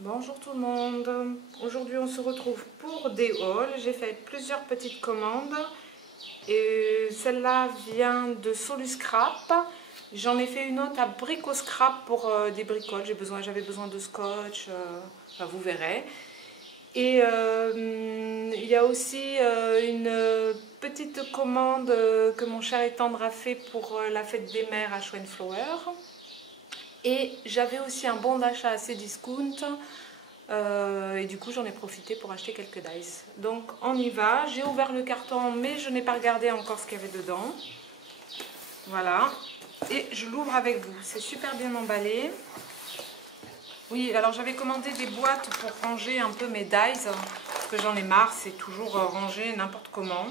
Bonjour tout le monde, aujourd'hui on se retrouve pour des hauls. J'ai fait plusieurs petites commandes et celle-là vient de Soluscrap. J'en ai fait une autre à Brico Scrap pour des bricoles, j'avais besoin de scotch, enfin, vous verrez. Et il y a aussi une petite commande que mon cher et tendre a fait pour la fête des mères à Schweinflower. Et j'avais aussi un bon d'achat assez discount et du coup j'en ai profité pour acheter quelques dice. Donc on y va, j'ai ouvert le carton mais je n'ai pas regardé encore ce qu'il y avait dedans. Voilà, et je l'ouvre avec vous, c'est super bien emballé. Oui, alors j'avais commandé des boîtes pour ranger un peu mes dice, parce que j'en ai marre, c'est toujours rangé n'importe comment.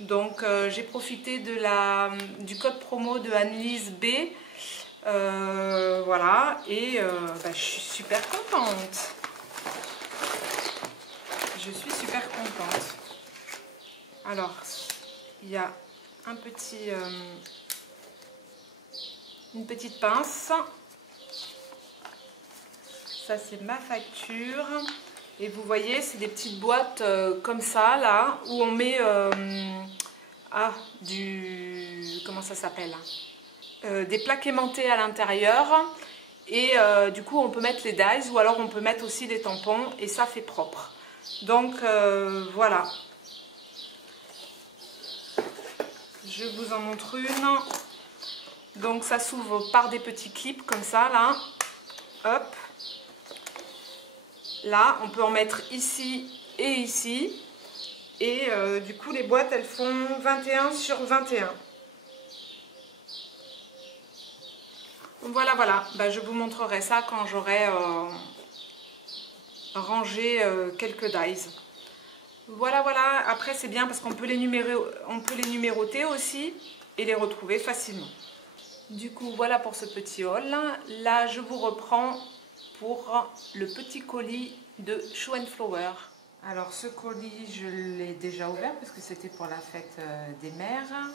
Donc j'ai profité du code promo de Annelise B. Voilà, et je suis super contente. Je suis super contente. Alors, il y a une petite pince. Ça, c'est ma facture. Et vous voyez, c'est des petites boîtes comme ça, là, où on met comment ça s'appelle, des plaques aimantées à l'intérieur. Et du coup, on peut mettre les dies ou alors on peut mettre aussi des tampons et ça fait propre. Donc, voilà. Je vous en montre une. Donc, ça s'ouvre par des petits clips comme ça, là. Hop. Là, on peut en mettre ici et ici. Et du coup, les boîtes, elles font 21 sur 21. Voilà, voilà. Bah, je vous montrerai ça quand j'aurai rangé quelques dies. Voilà, voilà. Après, c'est bien parce qu'on peut les numéroter aussi et les retrouver facilement. Du coup, voilà pour ce petit haul. Là, je vous reprends pour le petit colis de Schweinflower. Alors, ce colis, je l'ai déjà ouvert parce que c'était pour la fête des mères.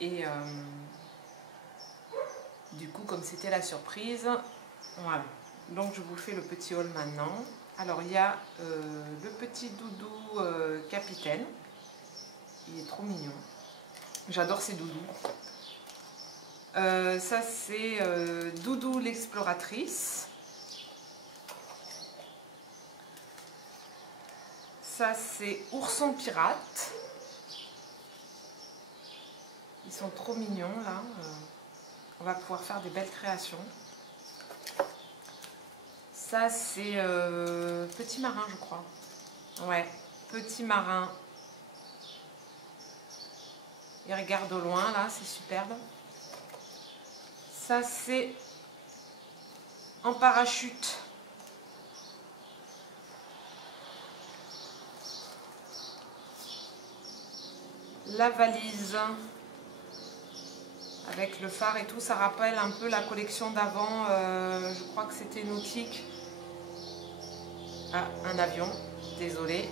Et du coup, comme c'était la surprise, voilà. Donc, je vous fais le petit haul maintenant. Alors, il y a le petit doudou capitaine. Il est trop mignon. J'adore ces doudous. Ça, c'est Doudou l'exploratrice. Ça, c'est Ourson pirate. Ils sont trop mignons, là. On va pouvoir faire des belles créations. Ça, c'est Petit marin, je crois. Ouais, Petit marin. Il regarde au loin, là, c'est superbe. Ça, c'est En parachute. La valise. Avec le phare et tout, ça rappelle un peu la collection d'avant. Je crois que c'était nautique. Ah, un avion. Désolé.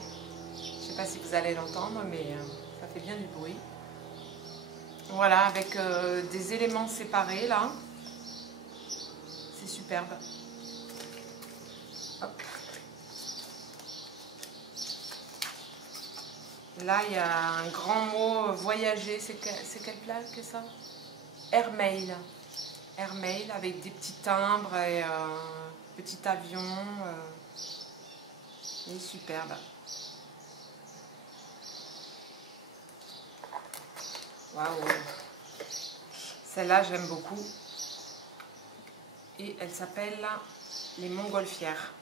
Je ne sais pas si vous allez l'entendre, mais ça fait bien du bruit. Voilà, avec des éléments séparés là. C'est superbe. Hop. Là, il y a un grand mot voyager. C'est quelle plaque ça? Airmail. Airmail avec des petits timbres et petit avion. Il est superbe. Waouh! Celle-là, j'aime beaucoup. Et elle s'appelle les Montgolfières.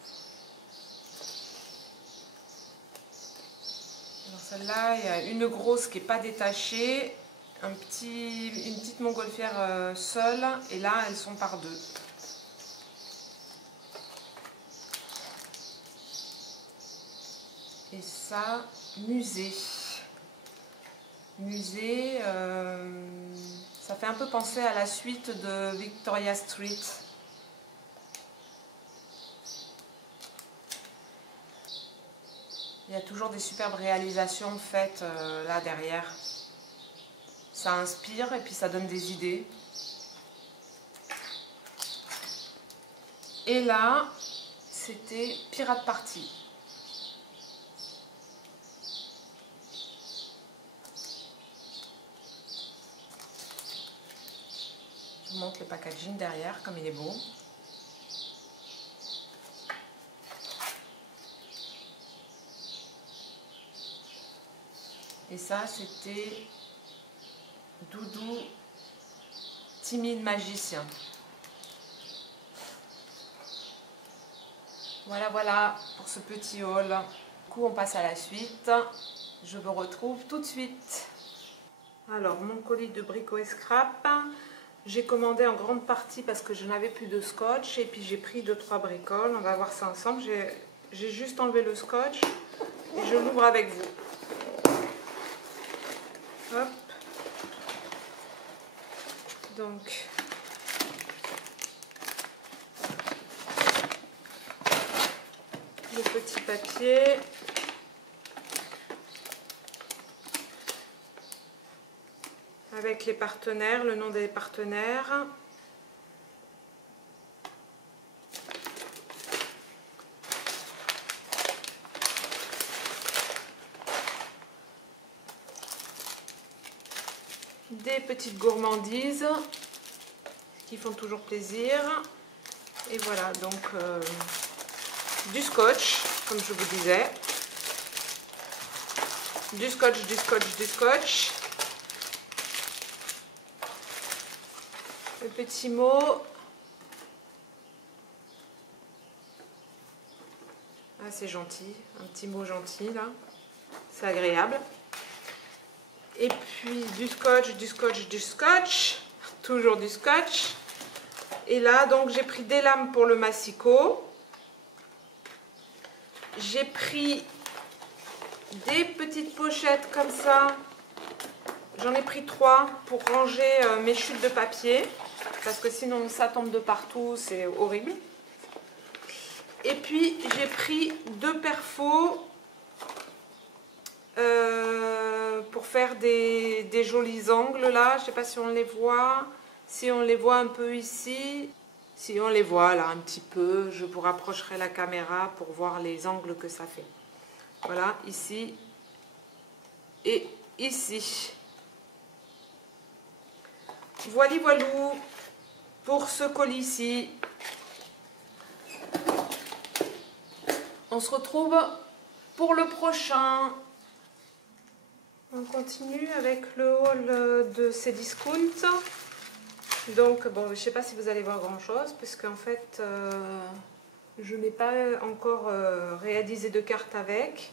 Alors celle-là, il y a une grosse qui n'est pas détachée, une petite montgolfière seule, et là, elles sont par deux. Et ça, musée. Musée, ça fait un peu penser à la suite de Victoria Street. Il y a toujours des superbes réalisations faites là derrière. Ça inspire et puis ça donne des idées. Et là, c'était Pirate Party. Je vous montre le packaging derrière, comme il est beau. Et ça, c'était Doudou Timide Magicien. Voilà pour ce petit haul. Du coup, on passe à la suite. Je vous retrouve tout de suite. Alors, mon colis de Brico et Scrap. J'ai commandé en grande partie parce que je n'avais plus de scotch. Et puis, j'ai pris 2-3 bricoles. On va voir ça ensemble. J'ai juste enlevé le scotch. Et je l'ouvre avec vous. Hop. Donc, le petit papier. Avec les partenaires, le nom des partenaires. Des petites gourmandises qui font toujours plaisir. Et voilà, donc du scotch, comme je vous disais. Du scotch, du scotch, du scotch. Le petit mot. Ah, c'est gentil, un petit mot gentil là. C'est agréable. Et puis du scotch, du scotch, du scotch. Toujours du scotch. Et là, donc j'ai pris des lames pour le massicot. J'ai pris des petites pochettes comme ça. J'en ai pris 3 pour ranger mes chutes de papier. Parce que sinon ça tombe de partout, c'est horrible. Et puis j'ai pris 2 perfos pour faire des jolis angles là. Je ne sais pas si on les voit. Si on les voit un peu ici. Si on les voit là un petit peu, je vous rapprocherai la caméra pour voir les angles que ça fait. Voilà, ici et ici. Voilà, voilou pour ce colis-ci. On se retrouve pour le prochain. On continue avec le haul de Cdiscount. Donc, bon, je ne sais pas si vous allez voir grand-chose, puisque en fait, je n'ai pas encore réalisé de carte avec.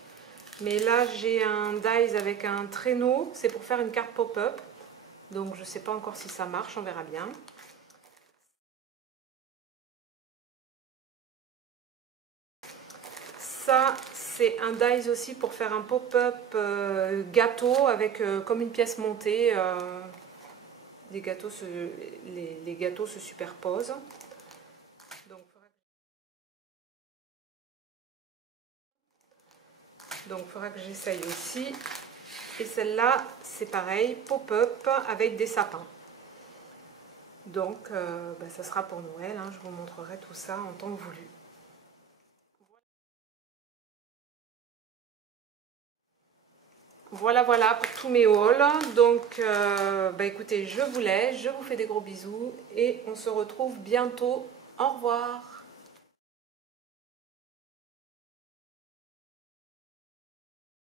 Mais là, j'ai un dies avec un traîneau. C'est pour faire une carte pop-up. Donc, je ne sais pas encore si ça marche, on verra bien. Ça, c'est un dies aussi pour faire un pop-up gâteau avec comme une pièce montée. Les gâteaux se superposent. Donc, il faudra que j'essaye aussi. Et celle-là, c'est pareil, pop-up avec des sapins. Donc, ça sera pour Noël. Hein, je vous montrerai tout ça en temps voulu. Voilà pour tous mes hauls. Donc, écoutez, je vous laisse. Je vous fais des gros bisous. Et on se retrouve bientôt. Au revoir.